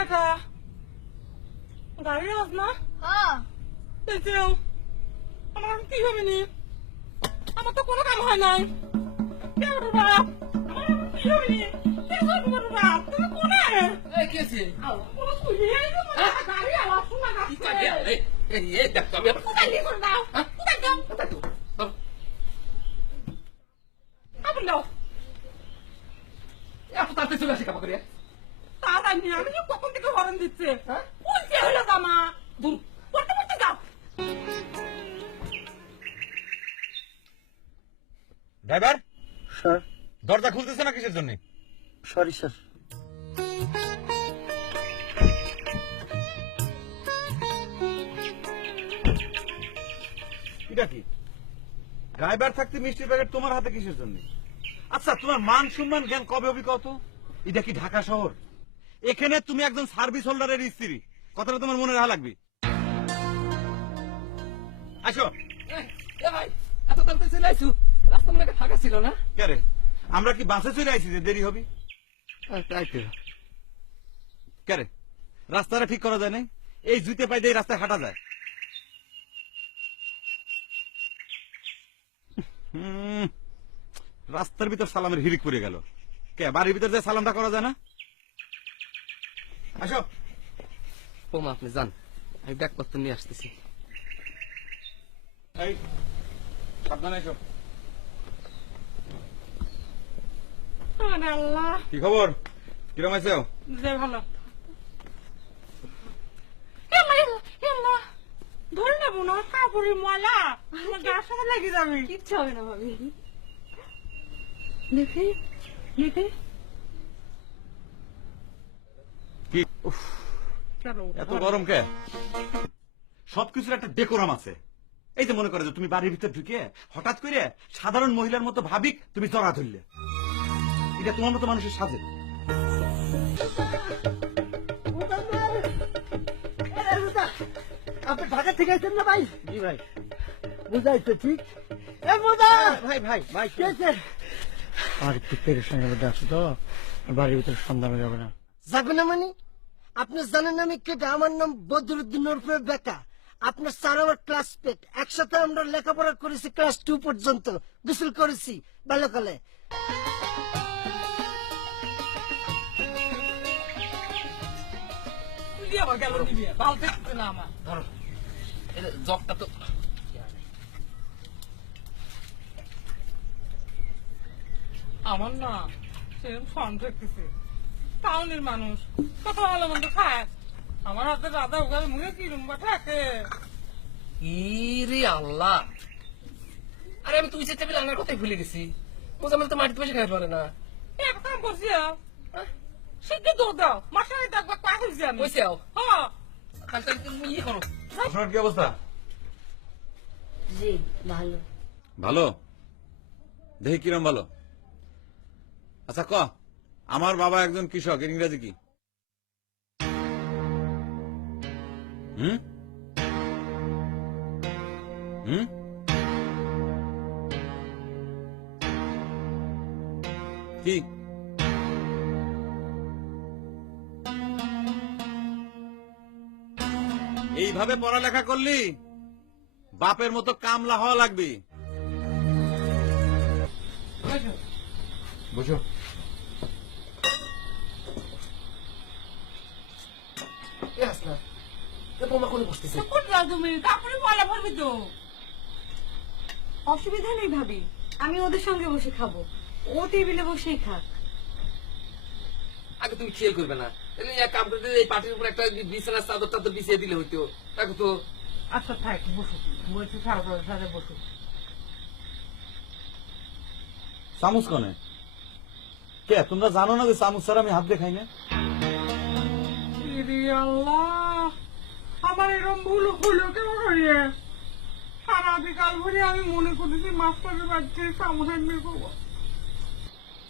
একা গাড়ি আস না হ্যাঁ দেখেও আমার কি হবে নি আমার তো কোনো কাম হয় নাই কেউ বাপ আমার কি হবে নি কেউ বাপ তুমি কোনে এই কি আছে কোনো খুঁজে এই তো গাড়ি আওয়াজ শোনা কি যাচ্ছে কাজে আলে এই দেখ তো আমি কোথায় নিয়ে করে দাও কোথায় দাও কোথায় তো আপন দাও এত তাড়াতাড়ি চলে আসি কাপড় করে তাড়াতাড়ি নিয়ে আমি কখন থেকে হরণ দিচ্ছে হ্যাঁ? বলছে হলো জামা দূর পড়তে পড়তে যাও ড্রাইভার স্যার দরজা খুলতেছে না কিসের জন্য? Sorry sir. এটা কি ড্রাইভার থাকতে মিষ্টির প্যাকেট তোমার হাতে কিসের জন্য? আচ্ছা তোমার মান সম্মান জ্ঞান কবে হবি কত? এটা কি ঢাকা শহর? এখানে তুমি একজন সার্ভিস হোল্ডারের স্ত্রী, কথাটা তোমার মনে রাখা লাগবে। আসো। এ ভাই এত তাড়াতাড়ি চলে আইছু রাস্তা মনে একটা ফাঁকা ছিল না কে রে, আমরা কি বাসে চলে আইছি যে দেরি হবি? তাই তো কে রে, রাস্তাটা ঠিক করা যায় নাই? এই জুতে পাই দিয়ে রাস্তায় হাঁটা যায়? হুম, রাস্তার ভিতর সালামের হিরিক পড়ে গেল। কে বাড়ির ভিতর যে সালামটা করা যায় না? আসো। ওমা আপনি যান আমি ব্যাগপত্র নিয়ে আসতেছি এই সাবধানে এসো। আরে আল্লাহ কি খবর? কিরম আছো? যে ভালো এল্লা ধরে নেবো না কাপড়ের ময়লা আমার গার সাথে লেগে যাবে কিচ্ছু হবে না ভাবি দেখি দেখি কি উফ, এত গরম কে? সবকিছুর একটা ডেকোরাম আছে। এই যে মনে করে যে তুমি বাড়ির ভিতর ঢুকে হঠাৎ করে সাধারণ মহিলার মতো ভাবিক তুমি জড়া ধরলে, এটা তোমার মতো মানুষের সাজে? আপনি ঢাকা থেকে আইছেন না ভাই? জি ভাই। বুঝাইছে ঠিক। এ মোদা ভাই ভাই ভাই কি আছে? আর একটু পেরেশানির মধ্যে আছো তো, বাড়ির ভিতরে সন্ধ্যা হয়ে যাবে না। যাবে না মানে? আপনি জানেন আমি কেটে, আমার নাম বদরুদ্দিন ওরফে বেকা। আপনার স্যার আমার ক্লাসমেট, একসাথে আমরা লেখাপড়া করেছি ক্লাস 2 পর্যন্ত, গোসল করেছি বাল্যকালে। আবার গেল নিবি ভাল থাকছে না আমার ধরো এই জগটা তো আমার না সেরকম ফর্ম থাকতেছে টাউনের মানুষ কত ভালো মন্দ খায় আমার হাতে রাধা ওখানে মুখে কিরম বা থাকে ইরে আল্লাহ আরে আমি তুই চেষ্টা আনার কথাই ভুলে গেছি মোজামেল তো মাটিতে বসে খাই পারে না এক কাম করছি শিখে দৌড় দাও মাসায় দেখবা কাজ হয়েছি আমি কইছে আও হ্যাঁ কালকে ইয়ে করো আপনার কি অবস্থা? জি ভালো ভালো? দেখি কিরম ভালো? আচ্ছা ক, আমার বাবা একজন কৃষক, এর ইংরেজি কি? হুম হুম কি? এইভাবে পড়ালেখা করলি বাপের মতো কামলা হওয়া লাগবে। বুঝো এ হাসনা এ বোমা করে বসতেছে কোন যাও তুমি কাপড়ে ময়লা ভরবি তো অসুবিধা নেই ভাবি আমি ওদের সঙ্গে বসে খাবো ও টেবিলে বসেই খাক আগে তুমি খেয়াল করবে না তাহলে এক কাম করতে এই পাটির উপর একটা বিছানার চাদর টাদর বিছিয়ে দিলে হইতো দেখো তো আচ্ছা থাক বসো বলছি সারা সাথে বসো চামচ কনে? কে তোমরা জানো না যে চামচ ছাড়া আমি হাত দিয়ে খাই না? ইরে আল্লাহ আমার এরকম ভুল হলো কেন করিয়ে সারা বিকাল ভরে আমি মনে করতেছি মাস্টারের বাড়িতে সামনে বের করবো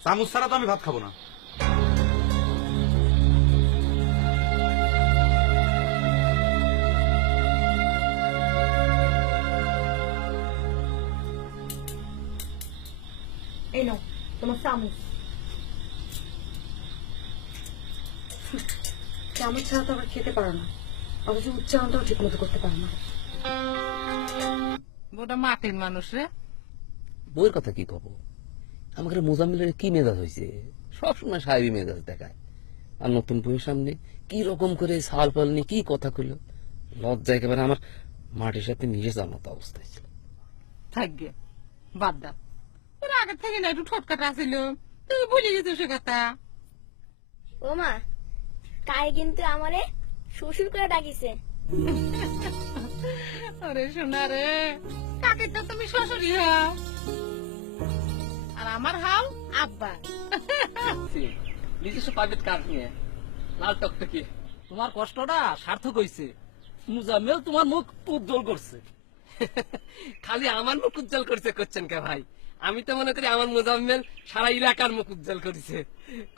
চামচ ছাড়া তো আমি ভাত খাবো না। এই নাও তোমার চামচ চামচ ছাড়া তো আবার খেতে পারো না, অথচ উচ্চারণটাও ঠিক মতো করতে পারো না। ওটা মাটির মানুষ রে। বইয়ের কথা কি কব, আমাকে মোজাম্মেলের কি মেজাজ হয়েছে, সবসময় সাহেবী মেজাজ দেখায়। আর নতুন বইয়ের সামনে কি রকম করে সাল পাল নিয়ে কি কথা কইল, লজ্জা একেবারে আমার মাটির সাথে নিজে যাওয়ার মতো অবস্থায় ছিল। থাকবে বাদ দা, তোর আগের থেকে না একটু ঠটকাটা ছিল, তুই ভুলে গেছিস সে কথা। ও মা, কাই কিন্তু আমারে শ্বশুর করে ডাকিছে। আরে শোনা রে, কাকে তো তুমি শ্বশুরি হও, আর আমার হাও আব্বা। নিজস্ব প্রাইভেট কার নিয়ে লাল টকটকি। তোমার কষ্টটা সার্থক হয়েছে, মুজাম্মেল তোমার মুখ উজ্জ্বল করছে। খালি আমার মুখ উজ্জ্বল করছেন কে ভাই? আমি তো মনে করি আমার মোজাম্মেল সারা এলাকার মুখ উজ্জ্বল করেছে।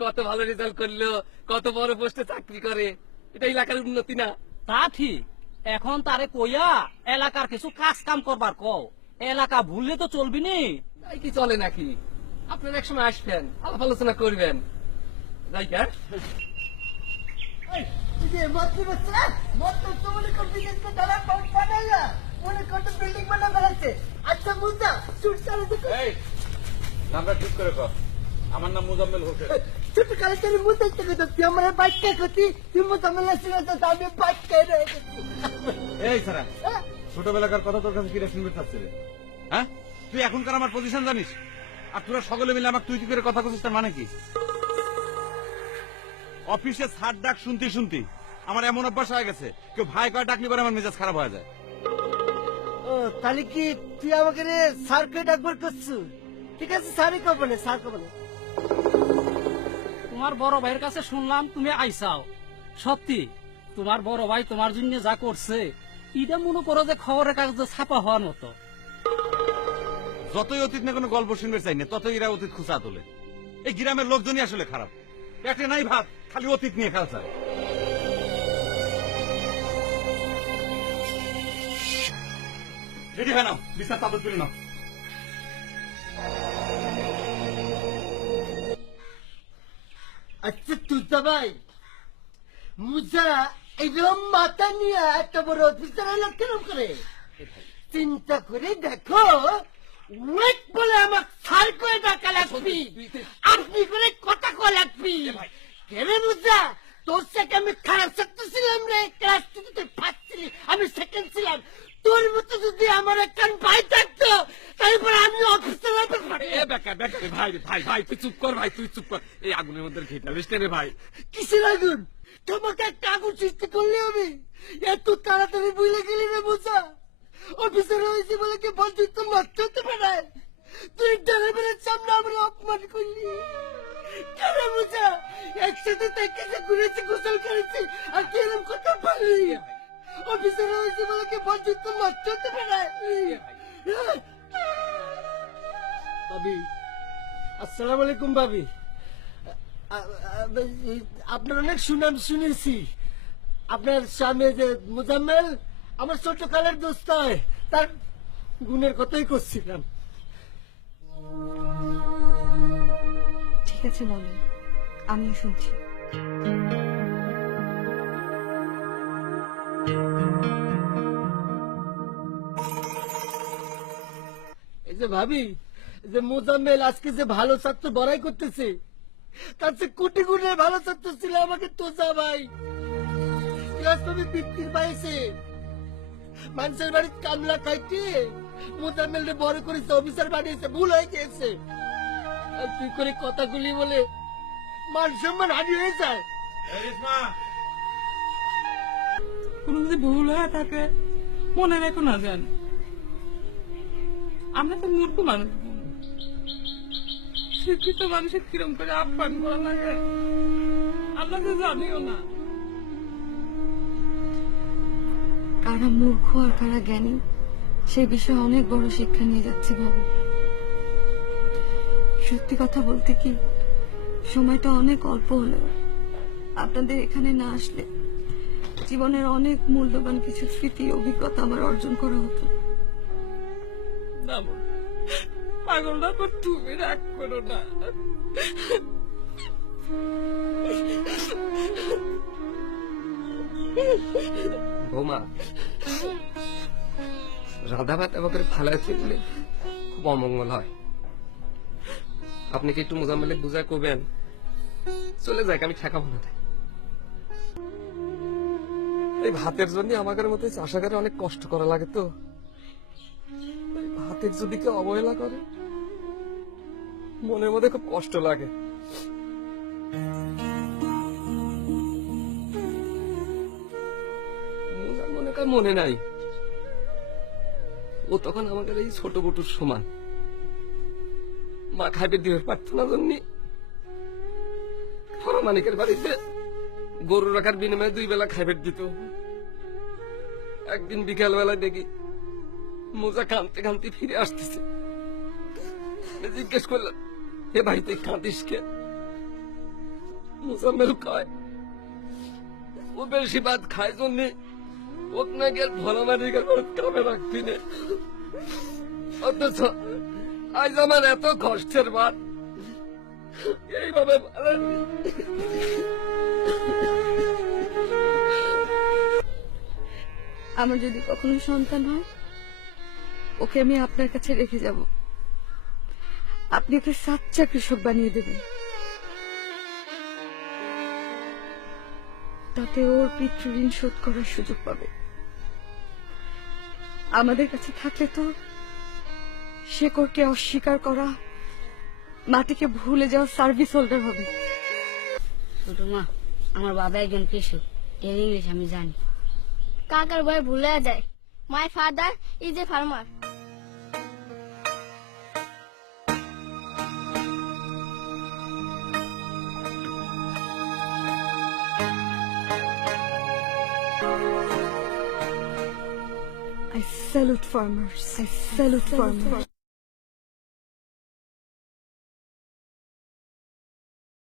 কত ভালো রেজাল্ট করলো, কত বড় পোস্টে চাকরি করে, এটা এলাকার উন্নতি না? তা ঠিক, এখন তারে কইয়া এলাকার কিছু কাজ কাম করবার কও, এলাকা ভুললে তো চলবি নি। তাই কি চলে নাকি? আপনারা এক সময় আসবেন, আলাপ আলোচনা করবেন। যাই কে আচ্ছা বুঝা চুট চালাতে এই নামটা ঠিক করে কর, আমার নাম মুজাম্মেল হোসেন। ছোট কালে তোর মুদ্রা থেকে তো তুই আমার বাইক কে করতি, তুই মুদ্রা মেলা ছিল তো আমি বাইক কে রেখেছি। এই সারা, ছোটবেলাকার কথা তোর কাছে কি রেশন চাচ্ছে রে? হ্যাঁ, তুই এখনকার আমার পজিশন জানিস, আর তোরা সকলে মিলে আমাকে তুই করে কথা বলছিস, তার মানে কি? অফিসে ছাড় ডাক শুনতে শুনতে আমার এমন অভ্যাস হয়ে গেছে, কেউ ভাই কয় ডাকলি পরে আমার মেজাজ খারাপ হয়ে যায়। ও তাহলে কি তুই আমাকে স্যারকে ডাকবার করছু? ঠিক আছে স্যারই কবে না, স্যার কবে না। তোমার বড় ভাইয়ের কাছে শুনলাম তুমি আইসাও, সত্যি তোমার বড় ভাই তোমার জন্য যা করছে এটা মনে করো যে খবরের কাগজে ছাপা হওয়ার মতো। যতই অতীত না কোনো গল্প শুনবে চাই না, ততই এরা অতীত খুঁচা তোলে। এই গ্রামের লোকজনই আসলে খারাপ, একটা নাই ভাত, খালি অতীত নিয়ে খেলা চায়। রেডি হয় নাও, বিস্তার তাবত করে নাও। আচ্ছা তুই ভাই মুজা এরকম মাথা নিয়ে এত বড় অফিসার হলো কেন করে? চিন্তা করে দেখো, ওয়েট বলে আমার স্যার করে ডাকা লাগবি, আপনি করে কথা কয়া লাগবি। কেন মুজা তোর থেকে আমি খারাপ ছাত্র ছিলাম রে, ক্লাস টুতে ফার্স্ট ছিলি, আমি সেকেন্ড ছিলাম। তোর মতো যদি আমার একটা ভাই থাকতো তারপর আমি অফিসার ভাই ভাই ভাই তুই চুপ কর, ভাই তুই চুপ কর, এই আগুনের মধ্যে ঘেটা বেশ রে ভাই। কিসের আগুন? তোমাকে একটা আগুন সৃষ্টি করলে আমি এত তাড়াতাড়ি বুঝলে গেলি রে বোঝা? অফিসার হয়েছে বলে কি বন্ধুত্ব নষ্ট হতে পারে? তুই ড্রাইভারের সামনে আমরা অপমান করলি কেন বোঝা? একসাথে থেকে যে ঘুরেছি, গোসল করেছি, আর তুই এরকম কথা বললি? অফিসার হয়েছে বলে কি বন্ধুত্ব নষ্ট হতে পারে? ভাবি, আসসালামু আলাইকুম ভাবি। আপনার অনেক সুনাম শুনেছি, আপনার স্বামী যে মুজাম্মেল আমার ছোট কালের দোস্ত হয়, তার গুণের কথাই করছিলাম। ঠিক আছে বলেন, আমিও শুনছি। এই যে ভাবি, যে মুজাম্মেল আজকে যে ভালো ছাত্র বড়াই করতেছে, তার চেয়ে কোটি গুণের ভালো ছাত্র ছিল আমাকে তোজা ভাই। ক্লাস পাবে বৃত্তির পাইছে, মানুষের বাড়ির কামলা খাইতে মুজাম্মেল বড় করেছে, অফিসার বানিয়েছে, ভুল হয়ে গিয়েছে। আর তুই করে কথাগুলি বলে মান সম্মান হানি হয়ে যায়। কোনো যদি ভুল হয়ে থাকে মনে রেখো না, জান আমরা তো মূর্খ মানুষ, শিক্ষিত মানুষের কিরম করে আপ্যায়ন করা লাগে আমরা তো জানিও না। কারা মূর্খ আর কারা জ্ঞানী সে বিষয়ে অনেক বড় শিক্ষা নিয়ে যাচ্ছি ভাবি। সত্যি কথা বলতে কি, সময়টা অনেক অল্প হলেও আপনাদের এখানে না আসলে জীবনের অনেক মূল্যবান কিছু স্মৃতি অভিজ্ঞতা আমার অর্জন করা হতো। না পাগলটা তো তুমি রাগ করো না। বৌমা রাধা ভাত এবার করে ফালাই ফেললে খুব অমঙ্গল হয়। আপনি কি একটু মোজাম্মেলে বুঝায় করবেন চলে যাক, আমি ঠেকাবো না। এই ভাতের জন্য আমাদের মতো চাষাগারে অনেক কষ্ট করা লাগে, তো ভাতের যদি কেউ অবহেলা করে মনের মধ্যে খুব কষ্ট লাগে। মনে কর মনে নাই, ও তখন আমাদের এই ছোট বটুর সমান। মা খাইবে দিবে পারত না জন্য মানিকের বাড়িতে গরু রাখার বিনিময়ে 2 বেলা খাইবে দিত। একদিন বিকাল বেলায় দেখি মোজা কাঁদতে কাঁদতে ফিরে আসতেছে। জিজ্ঞেস করলাম, হে ভাই তুই কাঁদিস কে? মোজাম্মেল কয় ও বেশি ভাত খায় জন্য ওক না গেল ভোলা মানিকের কামে রাখবি না। অথচ আজ আমার এত কষ্টের ভাত এইভাবে আমার যদি কখনো সন্তান হয় ওকে আমি আপনার কাছে রেখে যাব, আপনি ওকে সাচ্চা কৃষক বানিয়ে দেবেন। তাতে ওর পিতৃঋণ শোধ করার সুযোগ পাবে। আমাদের কাছে থাকলে তো শেকড়কে অস্বীকার করা, মাটিকে ভুলে যাওয়া সার্ভিস হোল্ডার হবে। ছোট মা, আমার বাবা একজন কৃষক, এর ইংলিশ আমি জানি। কাকার ভয় ভুলে যায়। My father is a farmer. I salute farmers. I salute farmers.